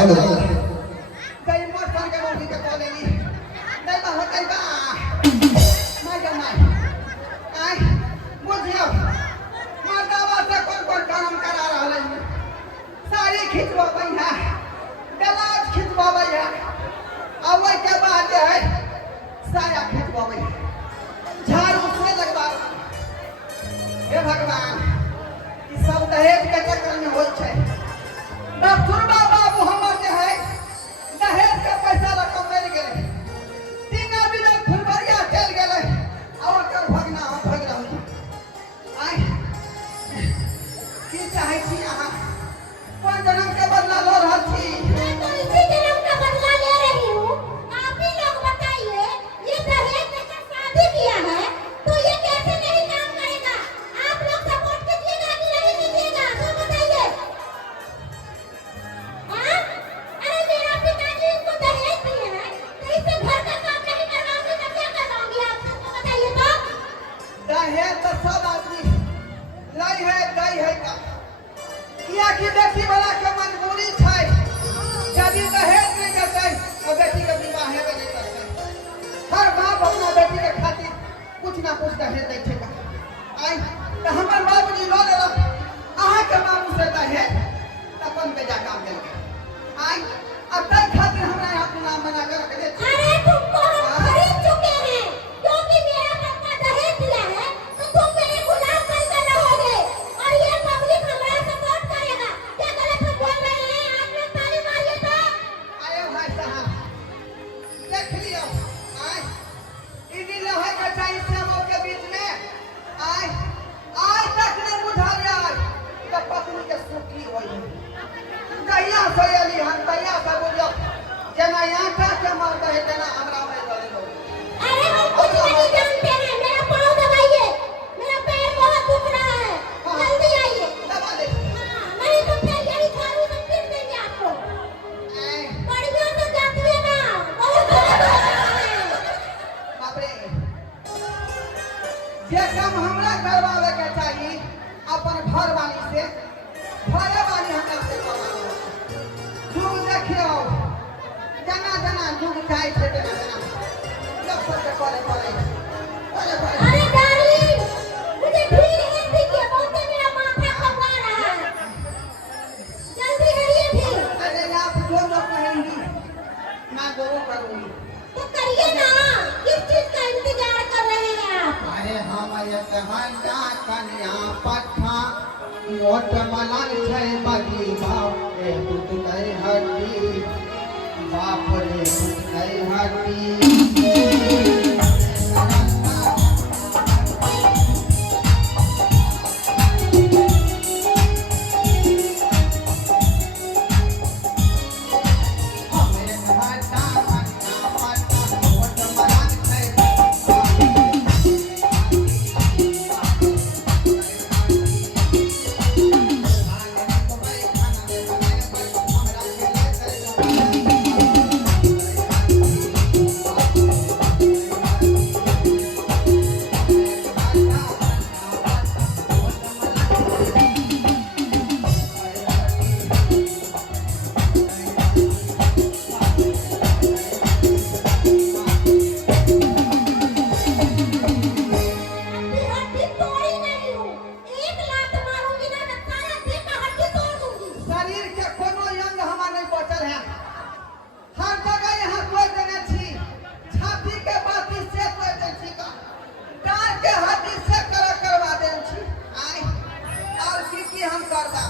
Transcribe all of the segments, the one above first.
Hello कई motor के रोटी के कॉलेज नहीं बा होतै बा मैं जमाई आई बुझियो मर्दावा से कौन काम करा रहले साड़ी खिंचवाबै है ब्लाउज खिंचवाबै है और वही के बाद जे है साया खिंचवाबै है झाड़ू से लगवा हे भगवान ई सब दहेज के चक्कर में होत छै डॉक्टर बाबू हमर जे है दहेज के पैसा रकम मिल गेले तीन बिना फुलबरिया चल गेले और ओकर भगना हम भग रहल आई की चाहे छी अहाँ कोन जन्म के बदला लो रहल छी मैं तो इसी जन्म का बदला ले रही हूँ। आप ही लोग बताइए, ये दहेज लेकर शादी किया है तो ये कैसे नहीं काम करेगा? आप लोग सपोर्ट कीजिएगा कि नहीं कीजिएगा? तो बताइए। हाँ? अरे मेरा पिताजी इनको दहेज दिए हैं तो इससे घर का काम नहीं करवाऊंगी तो क्या करवाऊंगी? आप सबको बताइए तो। दहेज तो सब आदमी लाई है गई है का किया कि बेटी वाला के मजबूरी छै यदि दहेज नहीं देतै तो बेटी के विवाह हेबे नहीं करतै हर बाप अपना बेटी के खातिर कुछ ना कुछ दहेज दै छै आई तो हमर बाबूजी लो लेलक अहाँ के बाबू से दहेज अपन बेटा काम देलकै आई अब तै खातिर हमरा यहाँ नाम बना कर रख दे अरे तुमको हम खरीद चुके हैं क्योंकि मेरा पापा दहेज दिया है तो तुम मेरे गुलाम बनकर रहोगे और ये पब्लिक हमारा सपोर्ट करेगा। क्या गलत हम बोल रहे हैं? आप लोग ताली मारिए तो। आयो भाई साहब देख लियो आई ई दिन है के चाहिए श्यामों के बीच में आई आज तक नहीं बुझा यार तो पत्नी के सुखी होई कहिया से एली हम कहिया से बोलियो जना यहाँ का के मारता है जना हमरा में दे लो अरे हम कुछ नहीं जानते हैं। मेरा पाँव दबाइए, मेरा पैर बहुत दुख रहा है। जल्दी आइए। दबा दे हाँ, नहीं तो फिर यही झाड़ू से पीट देंगे आपको। आई बढ़िया से जातिए ना, बहुत दर्द हो रहा है। बाप रे जे काम हमरा करवावे के चाहिए अपन घर वाली से घरे वाली हमरा से करवावे जुग देखियो जना जना जुग चाहे छै जना जना सब सब के करे करे अरे डार्लिंग, मुझे ढील मत दीजिए, बहुत मेरा माथा खपा रहा है। जल्दी करिए ढील। अरे आप जो लोग कहेंगी मैं वो करूंगी तो करिए ना, किस चीज का इंतजार कर रहे हैं आप? अरे हम ये कहना कन्या पठा मोट मलन छै बगी बाप रे टूट गई हड्डी बाप रे टूट गई हड्डी अपनी हड्डी तोड़ी नहीं हूँ। एक लात मारूंगी ना तो सारा देह का हड्डी तोड़ दूंगी। शरीर के कोनो अंग हमार नहीं बचल है हर जगह यहाँ कोई देने छी छाती के बाती से कोई दे छी का डाल के हड्डी से करवा दे छी आई और की हम करदा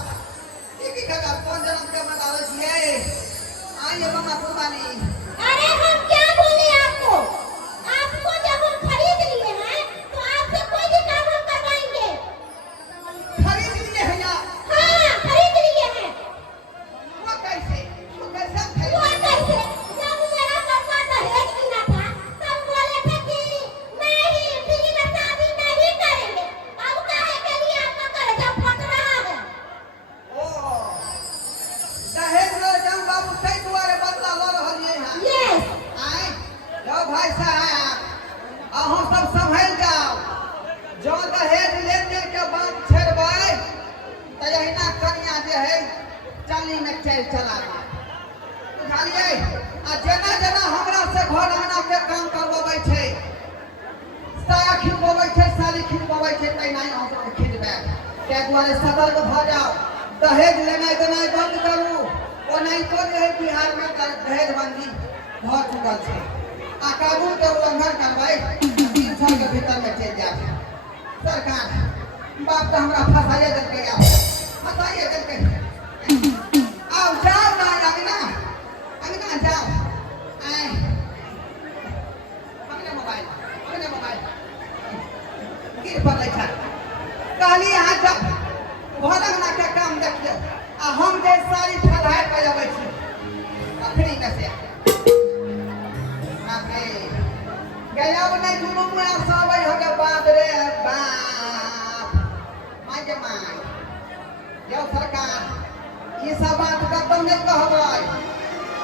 की करदा कौन जन्म के मनावे छिए आई ये मामा कुर्बानी अरे हम क्या बोले आपको? आपको जब हम खरीद लिए हैं तो आपसे कोई भी काम हम करवाएंगे। खरीद लिए है या हाँ, खरीद लिए हैं। वो कैसे वो खरीद कैसे? जब मेरा पापा दहेज गिना था तब बोले थे कि नहीं, फ्री में शादी नहीं करेंगे। अब काहे के लिए आपका कर्जा फट रहा है? ओ दहेज ले जाऊं बाबू सही दुआरे बदला लो रहलिए हां Yes। आए लो भाई साहब अहों सब संभल जाओ जो दहेज लेन देन के बात छेड़बै त यहिना कन्या जे है चली में चल चला बुझलिए आ जेना जेना हमरा से घर अंगना के काम करवाबै छै साया खिलवाबै छै साली खिलवाबै छै तैना अहाँ सब खिलबै ताहि दुआरे सतर्क भऽ जाओ दहेज लेनाइ देनाइ बंद करू ओनाहितो जे है बिहार में दहेज बंदी भऽ चुकल छै आ कानून के उल्लंघन करबै 3 साल के भीतर में चलि जायब सरकार बाप तो हमरा फंसाइए देलकै फंसाइए देलकै आओ जाओ ना अंगना अंगना जाओ अंगना मोबाइल गिर पड़लै छै कहली अहाँ जब घर अंगना के काम देखियौ आ हम जे सारी फलहार पे अबै छी अखनी में से गया नहीं दुनू मुआ सब हो के बाप रे बाप माय के माय यो सरकार ये सब बात कतौ नहीं कहबै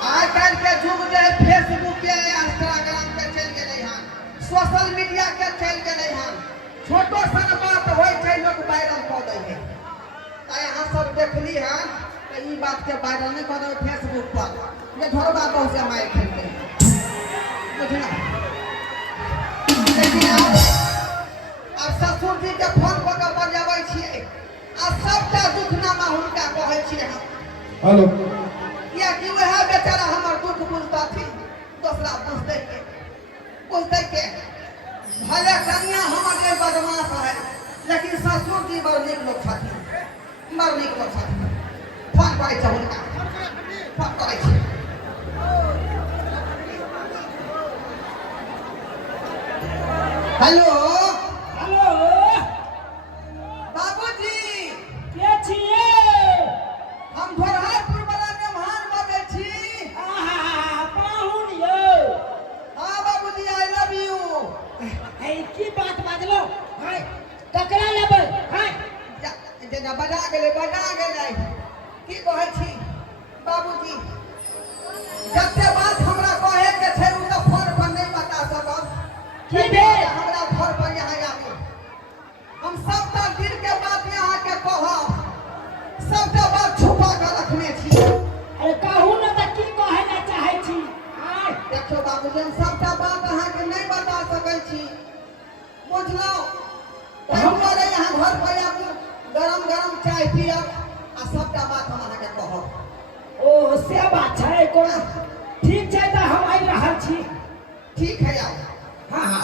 आज कल के युग जे फेसबुक के इंस्टाग्राम के चल गेलै हन सोशल मीडिया के चल गेलै हन छोटो सन बात होय छै लोग वायरल क दै है त अहाँ सब देखली हन त ई बात के वायरल नहीं कर दो फेसबुक पर ये धरबा बहु से मार खेलते बुझना लेकिन अब ससुर जी के फोन पर के बजाबै छियै आ सबटा दुखनामा हुनका कहै छियै हम हेलो या कि वह बेचारा हमर दुख बुझतथिन दूसरा बुझतै के भले कन्या हमर जे बदमाश है लेकिन ससुर जी बड़ नीक लोग छथिन बड़ नीक लोग छथिन फोन करै छै हुनका फोन करै छै हेलो हेलो बाबूजी के छिए हम भोरहारपुर वाला मेहमान बजै छी आहा पाहुन यो हाँ बाबूजी आई लव यू है की बात बाजलो है ककरा लेबै है जेना बजा गेलै की कहै छी बाबूजी जते बात हमरा कहे के छै उ तो फोन पर नहीं बता सकब की भेल हमरा घर पर यहाँ आबू हम सबटा दिल के बात यहाँ के कहब सबटा बात छुपा के रखने छी अरे कहू न त की कहै ले चाहै छी आय देखियो बाबूजी हम सबटा बात अहाँ के नहीं बता सकै छी बुझलौ हम करे यहाँ घर पर आबू गरम गरम चाय पियब आ सबटा बात हम अहाँ के कहब ओ से बात छै कोनो ठीक छै त हम आइ रहल छी ठीक है आओ हां हां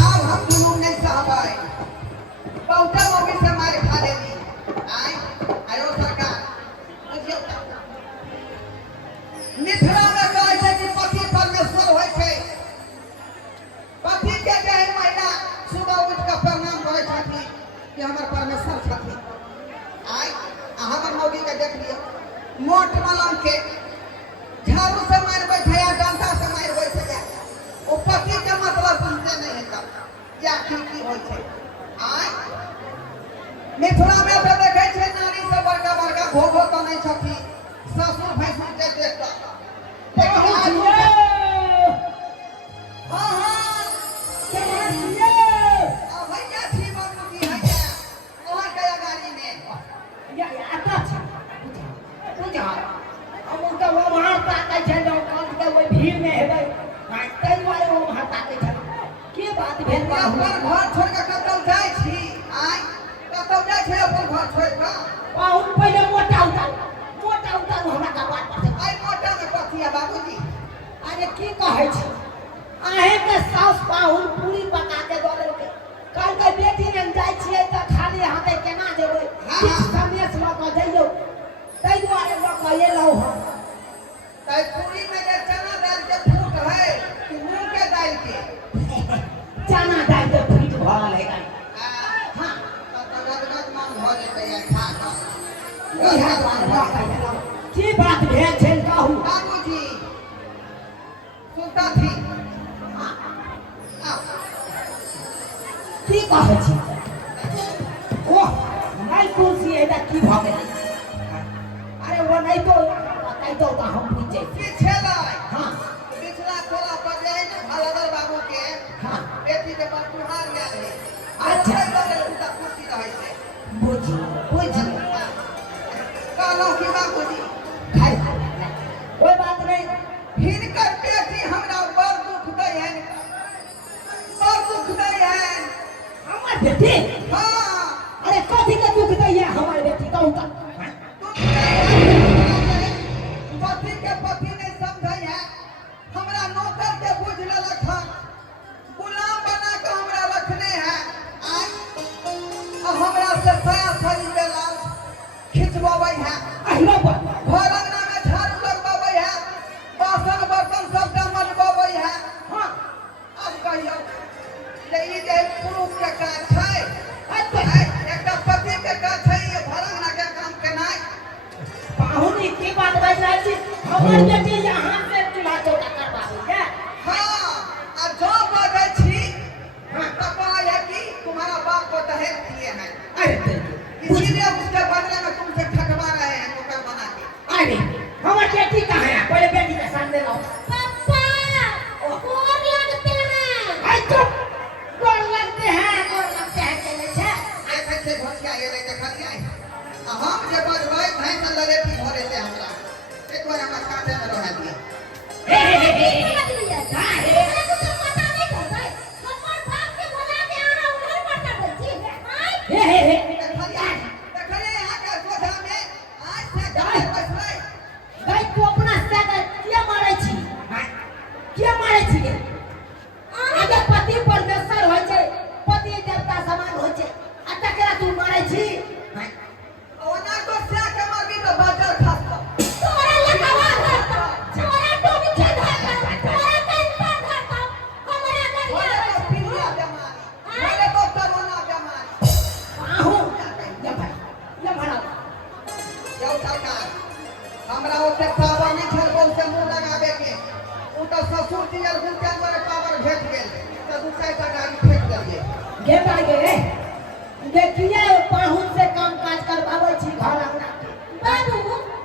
अब हम दुनू नहीं सहबै बहुते मौगी से मार खा लेली आयो सरकार बुझियो मिथिला में कहै छै कि पति परमेश्वर होइ छै पति के जे महिला सुबह उठ के प्रणाम करै छथिन कि हमर परमेश्वर छथिन हमर मौगी के देख लियो मोट मलंग के झाड़ू से मारबै छै या डंटा से मारबै छै ओ पति के मतलब बुझते नहीं है तब या की होइ छै मिथिला में तो देखे छै नारी से बड़का बड़का भोगो तो नहीं छथि ससुर भैंसुर के देख के कहू छिए हां हां केना छिए अब भैया छी बाबूजी भैया ओहर के गाड़ी में या आता छै बुझा हम तो वो वहां ताकै छै लोग काट के ओइ भीड़ में हेबै तै दुआरे वो वहां ताकै छै के बात भेल बा अपन घर छोड़ के कतौ जाइ छी कतौ जाइ छी अपन घर छोड़ के पाहुन पहिले मोटा उतार हमरा का बात पर आई मोटा में कथी है बाबूजी अरे की कहै छी आहे के सास पाहुन पूरी पका के दऽ देलकै काल के बेटी ने जाइ छियै त खाली हाथे केना जेबै किछ सनेस ल के जइयो तै दुआरे ल के एलौ हम तै पूरी में जे चना दाल के फूट है कि मूंग के दाल के चना दाल के फीट भरल है हां तो गदगद मन भ जेतै या खा के इहा दुआरे ल के एलौ की बात भेल छै कहू बाबूजी सुनता थी की कहै छी ओह नहीं कुर्सी है की भ गेलै अरे वो नहीं तो हम बुझ जाए की छेलै हां पिछला खोला पर जे है ना भलदर बाबू के हां बेटी के बटुहार गेल है अच्छा लगे उनका कुर्सी रहै छै बुझ का कहलहुँ कि बाबूजी खाई कोई बात नहीं। हिनकर बेटी हमरा बड़ दुख दै हन, बड़ दुख दै हन। हमार बेटी हाँ अरे कथी के दुख दैया हमार बेटी कहू त पति के पति नहीं समझै है, हमरा नौकर के बुझ लेलक हन, गुलाम बना के हमरा रखने है। अब हमरा से साया साड़ी ब्लाउज खिंचवाबै है, अहिरो घर अंगना में झाड़ू लगवाबै है, बासन बर्तन सबटा मजवाबै है। हां अब कहियो ले ई जे पुरुष के काज छै, अच्छा एकटा पति के काज छै ये घर अंगना के काम केनाइ। पाहुनी की बात बज रही छी, हमार बेटी यहाँ से चूल्हा चौका करवाबू के। हाँ आ जो बजै छी तो कहै है कि तुम्हारा बाप को दहेज दिए हैं, अरे इसीलिए उसके बदले में तुमसे ठगवा रहे हैं नौकर बना के। अरे हमार बेटी कहाँ है? पहले बेटी के सामने लाओ। पापा गोर लगते हैं। आई चुप गोर लगते हैं चले छे। ऐसे से भटिया ये ले देखलिए आ हम जे बजबै भैं न लगे कि भरे से हमरा एक बार हमरा काटे में रह दिया। देखलिए यहाँ के सोझा में आज से गाय बसबै गाय को अपना से किया मारे छी? किया मारे छी? आगे पति परमेश्वर होय छै, पति देवता समान होय छै, आ तकरा तू मारे छी? ओना तो से के मारबी तो बाजार खास तोरा लगावा धरता, तोरा टोनी के धरता, तोरा कंपा धरता, हमरा बोले गरिया तो पिलिया जमानी, बोले तो कोरोना जमानी। आहू या भाई या भरा यौ सरकार हमरा ओते पावर नहीं छल बहु से मुंह लगाबे के, उ तो ससुर जी और गुलशन पर पावर भेट गेल तो दू चार टा गाड़ी फेंक देलिए। गे भाई गे देखिए पाहुन से काम काज करवाबै छी घर अंगना के। बाबू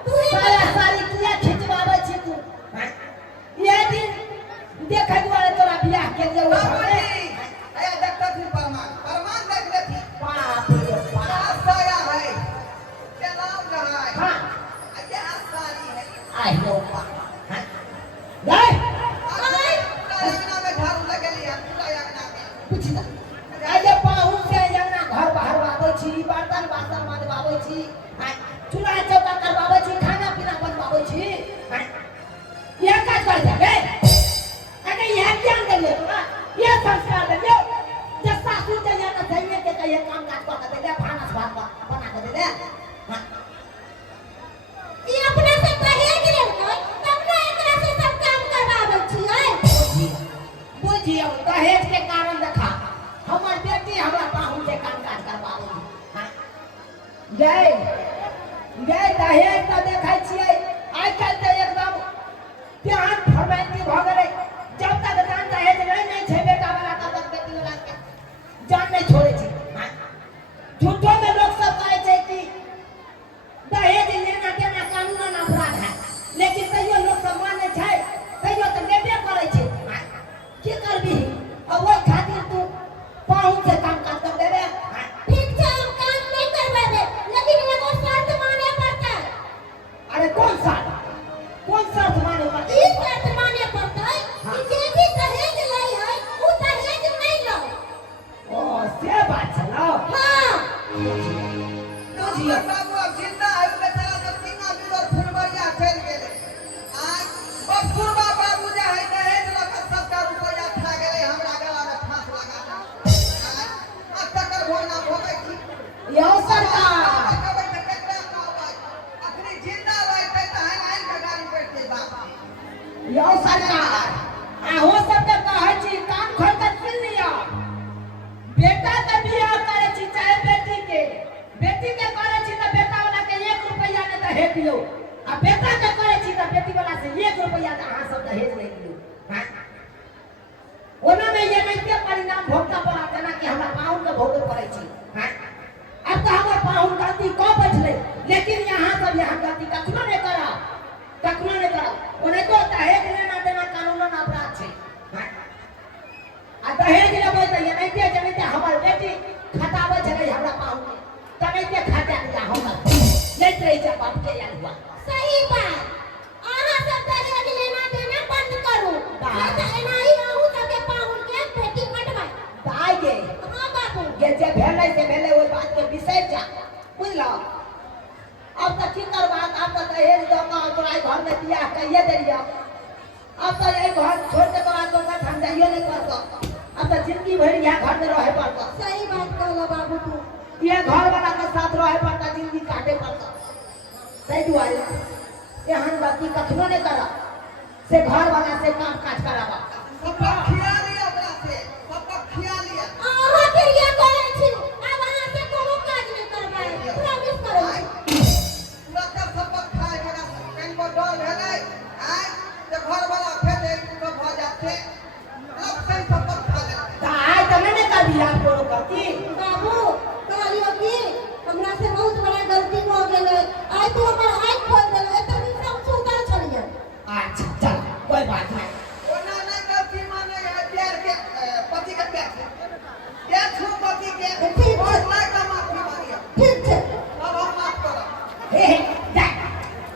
तू ही साया साड़ी किया खिंचवाबै छी तू? ये दिन देखे दुआरे तोरा बियाह के लिए वो बाबूजी आया देखता थी प्रमाण, प्रमाण देख लेती। बाप रे बाप। क्या साया है, क्या नाम रहा है, हाँ क्या साड़ी है। आई हो बाप। गए अंगना में झाड़ू लगेली है, पूरा अंगना में। कुछ ना आजे पाहुन से अंगना घर बाहर बाबै छी, बर्तन बासन मजवाबै छी, चूल्हा चौका करवाबै छी, खाना पीना बनवाबै छी। यह काज कर जाबे अरे यह ज्ञान देलिए तोरा, यह संस्कार देलिए जे सासू जे या न सैये के कहिए काम काज कऽ के दे भानस भात बना के दे। ई अपना से दहेज लेलकै, तब ना एकरा से सब काम करवाबै छियै। बुझियो दहेज के कारण देखा हमर बेटी हमरा पाहुन से काम काज करवाबै। जय जय दहेज तऽ देखै छियै आइ काल्हि तऽ एकदम ध्यान फरमाइती भऽ गेलै। जब तक दान दहेज नहीं छै बेटा वाला तब तक बेटी वाला के जान नहीं छोड़े छै। झूठो में लोग सब कहै छै कि दहेज लेना देना कानूनन अपराध है, लेकिन तैयो लोग सब मानै छै, तैयो तऽ लेबे करै छै। की करबी अब ओहि खातिर तू पाहुन से काम काज कर देबे। ठीक छै हम काम नहीं करवाबे, लेकिन एगो शर्त माने पड़तै। अरे कौन शर्त माने पड़तै? ई शर्त माने पड़तै कि जे भी दहेज लै है उ दहेज नहीं लो। ओ से बात छलो। हां बुझियो बाबू अब जिंदा है, बेचारा तो तीना बिगर फुलबरिया चल गेले। आज बसुरबा बाबू जे है दहेज लऽ के 70 रुपया खा गेले, हमरा गला में फांस लगा दे। आज तकर भोजना भोगै छी। यो सरकार कहबै तऽ केकरा कहबै, अखनी जिंदा रहतै तऽ हाइन के गाड़ी बैठतै बाप। यो सरकार अहो सब के कहै छी कान खोल के सुन लिया। बेटा के बियाह करे छी चाहे बेटी के करे छी तऽ बेटा वाला के 1 रुपया ने दहेज दियो, आ बेटा के करे छी तऽ बेटी वाला से 1 रुपया के अहाँ सब दहेज नहीं दियो। ओना में ये नहीं परिणाम भोगता पड़ा जना कि हमरा पाहुन के भोगे पड़ै छी। अब तो हमर पाहुन गलती कऽ बैठले, लेकिन यहाँ सब यहाँ गलती कखनो नहीं करा, कखनो नहीं करा। ओने तो दहेज लेना देना कानूनन अपराध छै। आ दहेज लेबै तऽ ये नहीं जनिते हमर बेटी खटाबै छलै हमरा पाहुन के, तनिते खटा दिया हमरा लैत रही छै बाप के। लो अब तो की करबात अब तो दहेज दो का तोरा घर में बियाह कहिए देलियो अब तो ये घर छोड़ के तोरा तो का हम जाइयो नहीं करतो अब तो जिंदगी भर यह घर में रहे पड़तो सही बात कहलो बाबू तू ये घर वाला के साथ रहे पड़ता जिंदगी काटे पड़ता सही दुआरे एहन बाकी कखनो नहीं करा से घर वाला से काम काज करावा सबका खिया लिया ओकरा से सबका खिया लिया आहा के ये कहै छी अब अहाँ से कोनो काज नहीं करबै प्रॉमिस करै छी पूरा का सबका खाए बना कहीं को डर भेलै आय जे घर वाला फेर एक तो भ जाते अब से सबका खा ले ता आय तने ने कर बियाह करो करती बाबू कहलियो कि हमरा से बहुत बड़ा गलती हो गेलै आइ तू हमर आँख खोल देलो एते दिन से हम सुतल छलियै अच्छा चल कोई बात नहीं ओना नहीं गलती माने है प्यार के पति के प्यार से प्यार छू पति के ठीक और है। लाइक का माफी मांगियो ठीक छै अब हम माफ करो हे जा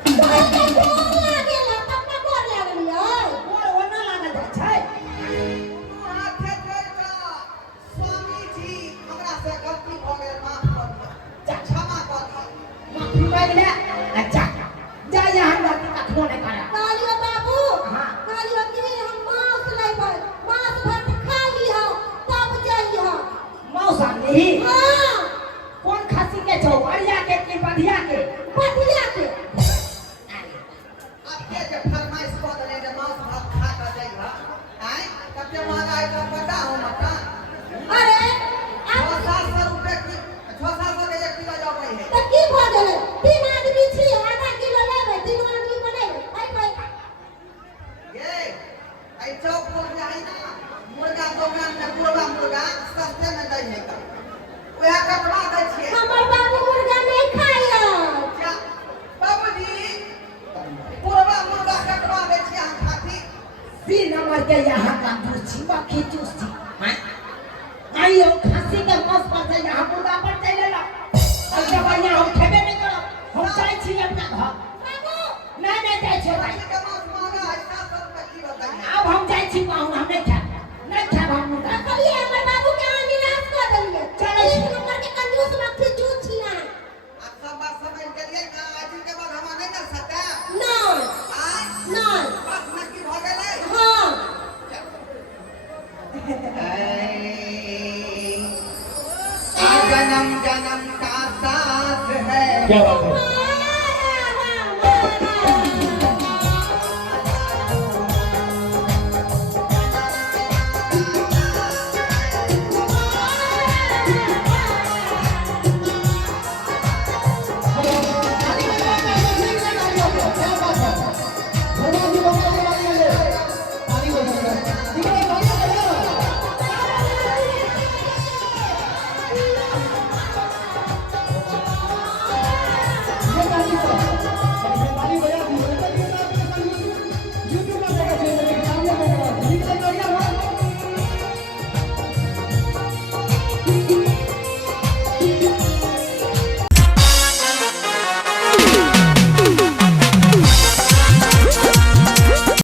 कहलियै गोर लागेला पप्पा गोर लागलियै बोल ओना लागल छै तू हाथे जोड़ के स्वामी जी हमरा से गलती भ गेल माफ कर दियो जा क्षमा कर दियो माफी मांग ले अच्छा जा यहाँ गलती कखनो नहीं करा कहलियो बाबू हाँ। कहलियो कि हम मांस लेबै मांस भात खा लिहो तब जइहो मौसा नहीं हां कौन खसी के छौ अरिया के की बधिया के बतिया के अब के जे फरमाइश कर देले जे मांस भात खा के जइहा आय कते महंगाई का पता हो मका अरे अब 600 रुपए की 600 के 1 किलो जाबै है त की भ गेलै तीन आदमी छी आधा किलो लेबै तीन आदमी बनेबै आई कोई ये आई चौक पर जाई ना मुर्गा दुकान में पूरा मुर्गा सस्ते में दै है का ओया कटवा दै छियै हमर बाबू मुर्गा नहीं खाइयो क्या बाबूजी पूरा मुर्गा कटवा दै छियै हम खाती 3 नंबर के यहाँ का दूची बाकी चूसी हां आइयो खसी के मौस पर से यहाँ मुर्गा पर चले ला अब जब यहाँ हम खेबे नहीं करो हम चाहे छी अपना घर बाबू नहीं जाए छो भाई खाती के मांस महंगा है 700 रुपए किलो दै है अब हम जाए छी पाहुन हम नहीं खाब हम मुर्गा कहलिए हमर बाबू के अहाँ निराश कर देलिए चलो। एक नंबर के कंजूस मक्खी चूत छी अहाँ अब सब बात समझ गेलिए का आज के बाद हम नहीं कर सकते नहीं आय नहीं बस नक्की भ गेलै हाँ जन्म जन्म का साथ है क्या बात है मारा हमारा